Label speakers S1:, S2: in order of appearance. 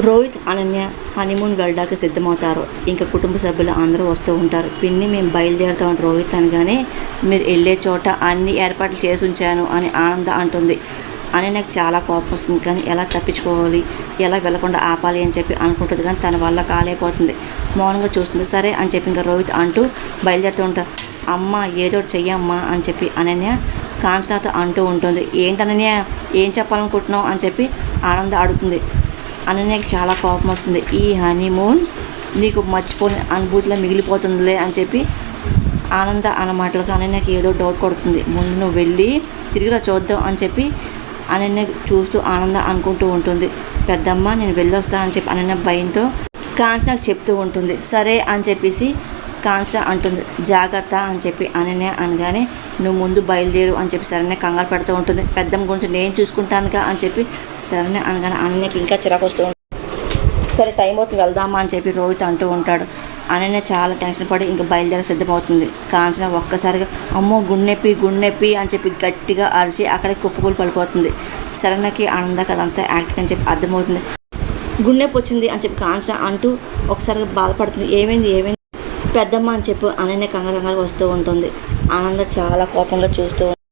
S1: Rohit Ananya honeymoon వెళ్ళడానికి సిద్ధమవుతారు. ఇంకా కుటుంబ సభ్యులు అందరూ వస్తూ ఉంటారు. పిన్ని మేము బయలుదేరుతాం రోహిత్ అనగానే మీరు వెళ్ళే చోట అన్ని ఏర్పాట్లు చేసి ఉంచాను అని ఆనంద అంటుంది. అని నాకు చాలా కోపం వస్తుంది. కానీ ఎలా తప్పించుకోవాలి? ఎలా వెళ్ళకుండా ఆపాలి? అని చెప్పి అనుకుంటుంది. కానీ తన వల్ల కాలేపోతుంది మౌనంగా చూస్తుంది. సరే అని చెప్పి ఇంకా రోహిత్ అంటూ బయలుదేరుతూ ఉంటారు. అమ్మ ఏదో చెయ్యమ్మా అని చెప్పి అనన్య కాంచనాతో అంటూ ఉంటుంది. ఏంటనన్య ఏం చెప్పాలనుకుంటున్నావు? అని చెప్పి ఆనంద అడుగుతుంది. అనన్యకి చాలా కోపం వస్తుంది. ఈ హనీమూన్ నీకు మర్చిపోని అనుభూతిలో మిగిలిపోతుందిలే అని చెప్పి ఆనంద అన్న మాటలకు అనన్యకి ఏదో డౌట్ కొడుతుంది. ముందు నువ్వు వెళ్ళి తిరిగిరా చూద్దాం అని చెప్పి అనన్య చూస్తూ ఆనంద అనుకుంటూ ఉంటుంది. పెద్దమ్మ నేను వెళ్ళొస్తా అని చెప్పి అనన్య భయంతో కాంచనకు చెప్తూ ఉంటుంది. సరే అని చెప్పేసి కాంచన అంటుంది. జాగ్రత్త అని చెప్పి అనన్య అనగానే నువ్వు ముందు బయలుదేరు అని చెప్పి సరైన కంగారు పెడుతూ ఉంటుంది. పెద్దమ్మ గురించి నేను చూసుకుంటానుగా అని చెప్పి సరైన అనగానే అనన్యకి ఇంకా చిరాకు వస్తూ ఉంటుంది. సరే టైం అవుతుంది వెళ్దామా అని చెప్పి రోహిత్ అంటూ ఉంటాడు. అనన్య చాలా టెన్షన్ పడి ఇంకా బయలుదేరి సిద్ధమవుతుంది. కాంచన ఒక్కసారిగా అమ్మో గుండెప్పి గుండెప్పి అని చెప్పి గట్టిగా అరిచి అక్కడే కుప్పకూలు పడిపోతుంది. సరణకి ఆనందకి అదంతా యాక్టింగ్ అని చెప్పి అర్థమవుతుంది. గుండెప్పి వచ్చింది అని చెప్పి కాంచన అంటూ ఒకసారిగా బాధపడుతుంది. ఏమైంది ఏమైంది? పెద్దమ్మ అని చెప్పి అనన్య కంగారు కంగారు వస్తూ ఉంటుంది. ఆనంద చాలా కోపంగా చూస్తూ